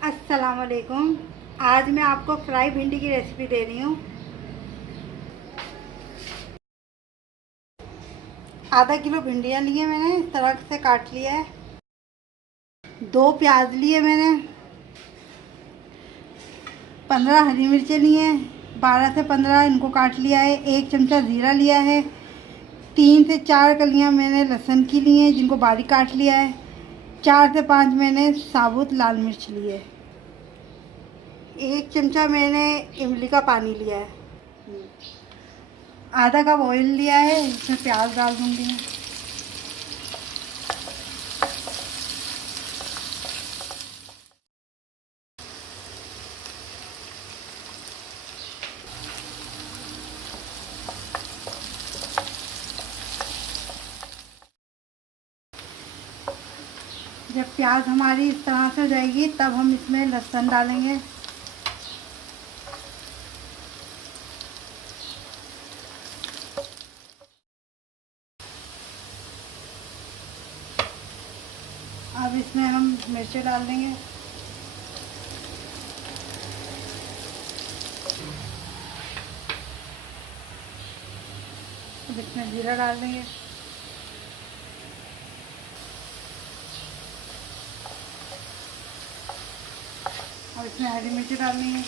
अस्सलाम वालेकुम। आज मैं आपको फ्राई भिंडी की रेसिपी दे रही हूँ। आधा किलो भिंडियाँ लिए मैंने, इस तरह से काट लिया है। 2 प्याज लिए मैंने, 15 हरी मिर्चें लिए हैं, 12 से 15 इनको काट लिया है। 1 चमचा ज़ीरा लिया है। 3 से 4 कलियाँ मैंने लहसुन की ली हैं, जिनको बारीक काट लिया है। 4 से 5 मैंने साबुत लाल मिर्च लिए है। 1 चमचा मैंने इमली का पानी लिया है। आधा कप ऑयल लिया है, इसमें प्याज डाल दूंगी मैं। जब प्याज हमारी इस तरह से हो जाएगी तब हम इसमें लहसुन डालेंगे। अब इसमें हम मिर्चें डाल देंगे। अब इसमें जीरा डाल देंगे। अब इसमें हरी मिर्ची डालनी है।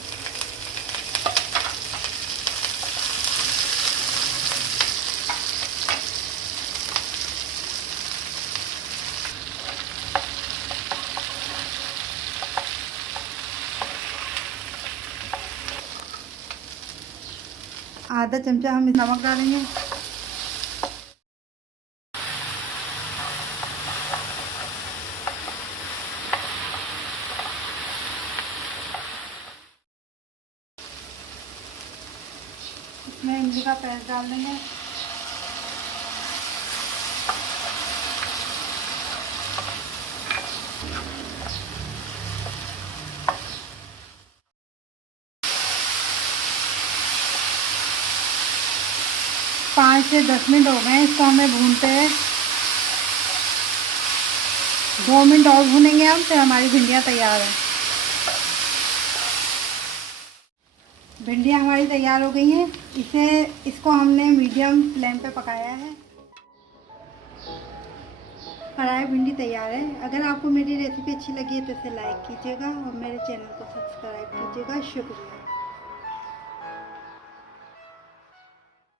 आधा चमचा हम नमक डालेंगे। इसमें इमली का पेस्ट डाल देंगे। पाँच से 10 मिनट हो गए इसको हमें भूनते हैं। 2 मिनट और भूनेंगे हम, फिर हमारी भिंडियाँ तैयार हैं। भिंडियाँ हमारी तैयार हो गई हैं। इसको हमने मीडियम फ्लेम पे पकाया है। फ्राई भिंडी तैयार है। अगर आपको मेरी रेसिपी अच्छी लगी है तो इसे लाइक कीजिएगा और मेरे चैनल को सब्सक्राइब कीजिएगा। शुक्रिया।